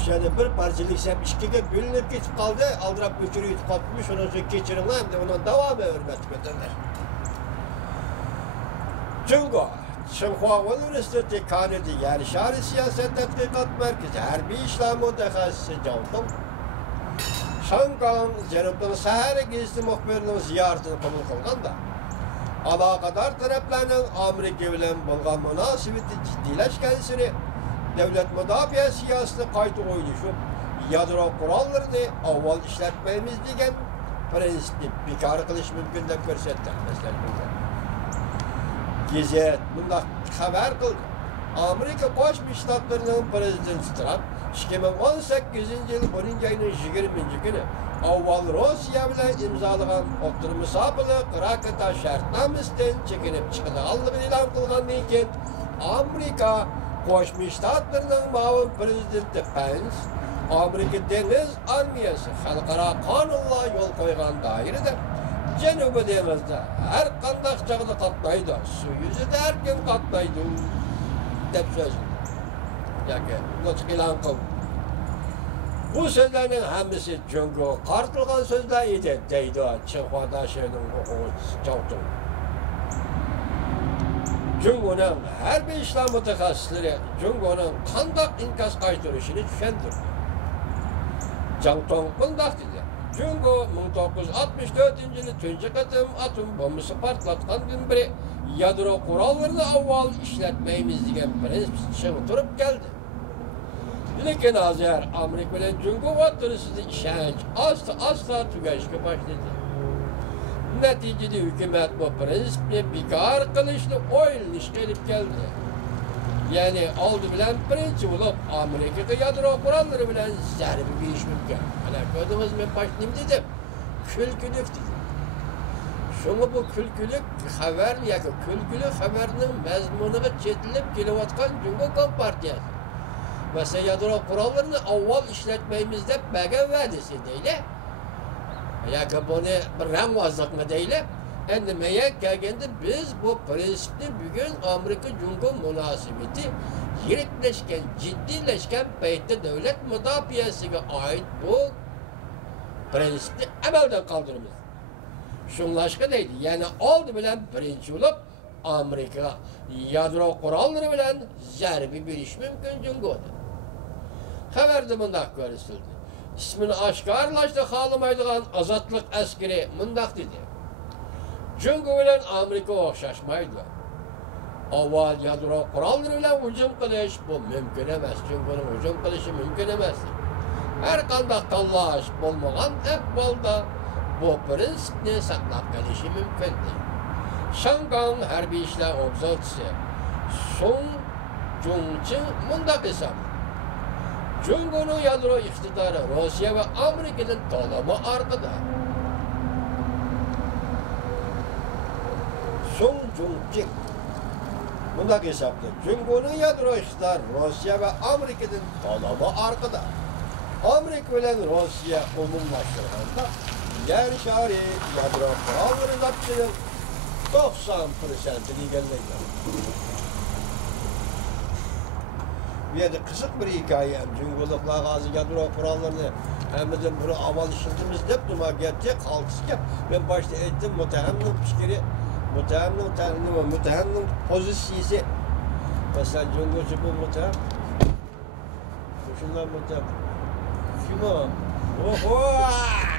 o'shani bir parchalik ham ikkiga bo'linib ketib qoldi, aldirab o'chirib yetib qolibmi, shuni uchun kechiringlar deb uni davomi hurmat ko'tardilar. Jungo Tsinghua Universiteti Kanadi Yer Shari Siyaset Tadqiqot Merkezi Harbiy ishlar mutaxassisi Zhang Tong Shangang Janubning Sahara gazeti muxbirining ziyoratini qabul qilganda aloqador taraflarning Amerika bilan bo'lgan munosabati jiddiylashgan sari davlat mudofaa siyosati qayta o'ylashib, yadro qurollarini avval ishlatmaymiz degan prinsipni bekor qilish mumkin deb ko'rsatdi. Gazet bunday xabar qildi. Amerika Qo'shma Shtatlarining prezidenti Tramp 2018-yil 1-oyning 20-kuni avval Rossiya bilan imzolagan o'rta masofalı raketa shartnomasidan chekinib chiqadiganligini e'lon qilgandan keyin Amerika Qo'shma Shtatlarining ma'mur prezidenti Pence Amerika dengiz armiyasi xalqaro qonunlar yo'l qo'ygan doirada Janubiy dengizda har qanday joyda qatnaydi, suv yuzida erkin qatnaydi deb so'zladi. Yoki nutq e'lon qildi. Bu so'zlarning hammasi Jungo qartilgan so'zlar edi, deydi Tsinghua nashrining o'quvchisi Zhang Tong. Jungoning harbiy ishlar mutaxassislari Jungoning qanday inkas qaytarishini tushuntirdi. Zhang Tong bunday dedi. Jungo 1964-yili tunji qatim atom bombasi portlatgandan beri yadro qurollarini avval ishlatmaymiz degan prinsip turib keldi. Lekin hozir Amerika bilan Jungo o'rtasida ishonch asta tugashga boshladi. Natijada hukumat bu prinsipni bekor qilishni o'ylashga olib keldi. Ya'ni oldi bilan birinchi bo'lib Amerikaga yadro qurollari bilan zarba berish mumkin. Ana ko'rdingiz, men boshnim dedim. Kulkulik dedim. Shunga bu kulkulik xabar yoki kulkulik xabarning mazmuniga chetilib kelayotgan Jungo kompartiyasi. Mesela yadro qurollarini avval ishlatmaymiz deb bergan va'dasi deyli. Yoki buni bir ramvozlikmi deyli. Endi menga kelganda biz bu prinsipni bugun Amerika Jungo munosabati yiriklashgan, jiddiylashgan paytda davlat mudofaasiga oid bu prinsipni amaldan qoldiramiz. Shunlashqa deydi. Ya'ni oldi bilan birinchi bo'lib Amerika yadro qurollari bilan zarba berish mumkin Jungoda. Xabarda bunday ko'rsatildi. Ismini oshkorlashni xohlamaydigan ozodlik askari bunday dedi. Jungo bilan Amerika o'xshashmaydi. Avval yadro qurollari bilan hujum qilish bu mumkin emas. Jungoning hujum qilishi mumkin emas. Har qanday tanlash bo'lmagan ahvolda bu prinsipni saqlab qolishi mumkin. Shangang harbiy ishlar obzorchisi Song Jongqing bunday hisob. Jungoning yadro iqtidori Rossiya va Amerikadan to'liq orqada. Song Jongqing bunday hisobda Jungoning yadro iqtidori Rossiya va Amerikadan to'liq orqada. Amerika bilan Rossiya umumlashtirganda yer shari yadro qurollari zaptining 90%'ni egallaydi. Bu yerda qiziq bir hikoya. Jungoliklar hozir yadro qurollarini hammadan buni avval ishlatamiz deb nima gapga qaltis gap. Men boshda aytdim, muttahamning fikri, muttahamning pozitsiyasi. Masalan, Jungochi bu muttaham. Shundan muttaham. Kim o? Oho!